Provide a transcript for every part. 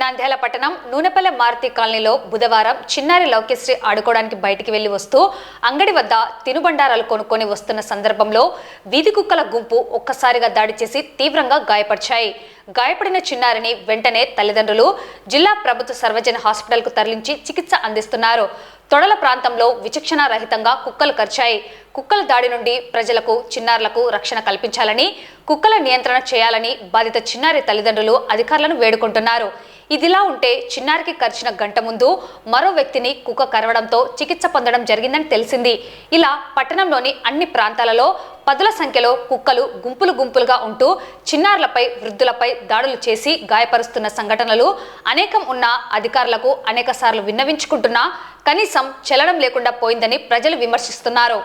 నంద్యాల పట్టణం నూనెపల్లె మారుతి కాలనీలో బుధవారం చిన్నారి లౌక్యశ్రీ ఆడుకోవడానికి బయటికి వెళ్లి వస్తూ అంగడి వద్ద తినుబండారాలు కొనుక్కొని వస్తున్న సందర్భంలో వీధి కుక్కల గుంపు ఒక్కసారిగా దాడి చేసి తీవ్రంగా గాయపరిచాయి. గాయపడిన చిన్నారిని వెంటనే తల్లిదండ్రులు జిల్లా ప్రభుత్వ సర్వజన హాస్పిటల్కు తరలించి చికిత్స అందిస్తున్నారు. తొడల ప్రాంతంలో విచక్షణ రహితంగా కుక్కలు కరిచాయి. కుక్కల దాడి నుండి ప్రజలకు చిన్నారులకు రక్షణ కల్పించాలని, కుక్కల నియంత్రణ చేయాలని బాధిత చిన్నారి తల్లిదండ్రులు అధికారులను వేడుకుంటున్నారు. ఇదిలా ఉంటే చిన్నారికి కరిచిన గంట ముందు మరో వ్యక్తిని కుక్క కరవడంతో చికిత్స పొందడం జరిగిందని తెలిసింది. ఇలా పట్టణంలోని అన్ని ప్రాంతాలలో పదుల సంఖ్యలో కుక్కలు గుంపులుగా ఉంటూ చిన్నారులపై, వృద్ధులపై దాడులు చేసి గాయపరుస్తున్న సంఘటనలు అనేకం ఉన్న అధికారులకు అనేకసార్లు విన్నవించుకుంటున్నా కనీసం చెల్లడం లేకుండా పోయిందని ప్రజలు విమర్శిస్తున్నారు.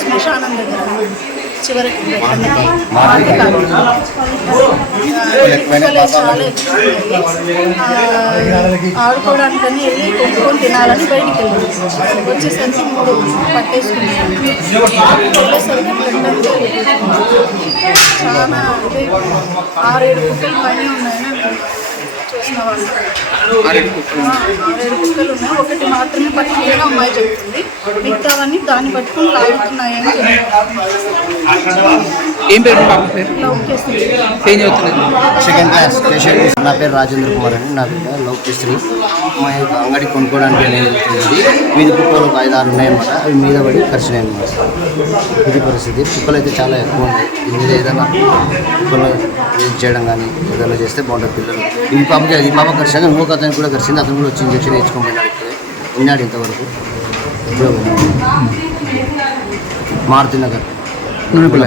శ్మశానం దగ్గర చివరికి ఆడుకోవడానికని వెళ్ళి కొనుక్కొని తినాలని బయటికి వెళ్ళి వచ్చేసరికి 3 పట్టేసుకున్నాను. చాలా అంటే 6-7 కుక్కలు పైన ఉన్నాయని చూసిన వాళ్ళు. 6-7 కుక్కలు ఉన్నాయి. ఒకటి మాత్రమే పట్టుకుని అమ్మాయి చెప్తుంది, మిగతావన్నీ దాన్ని పట్టుకుని లాగుతున్నాయని ఏం పేరు బాబు పేరు? ఏం చదువుతున్నారు? Second class patient. నా పేరు రాజేంద్ర కుమార్ అండి. నా పేరు లౌక్యశ్రీ. మా యొక్క అంగడి కొనుక్కోవడానికి నేను వెళ్తుంది. వీధి కుక్కలు ఒక 5-6 ఉన్నాయన్నమాట. అవి మీద పడి కరిచినాయి అన్నమాట. ఇది పరిస్థితి. కుక్కలు అయితే చాలా ఎక్కువ ఉన్నాయి. దీని మీద ఏదైనా కుక్కలు చేయడం కానీ ఏదైనా చేస్తే బాగుంటుంది. పిల్లలు ఈ పాప కరిచాక ఇంకొక అతనికి కూడా కరిచింది. అతను కూడా వచ్చి ఇంజక్షన్ వేయించుకోమన్నాడు. విన్నాడు ఇంతవరకు. ఇప్పుడు మారుతి నగర్ నూనెపల్లి.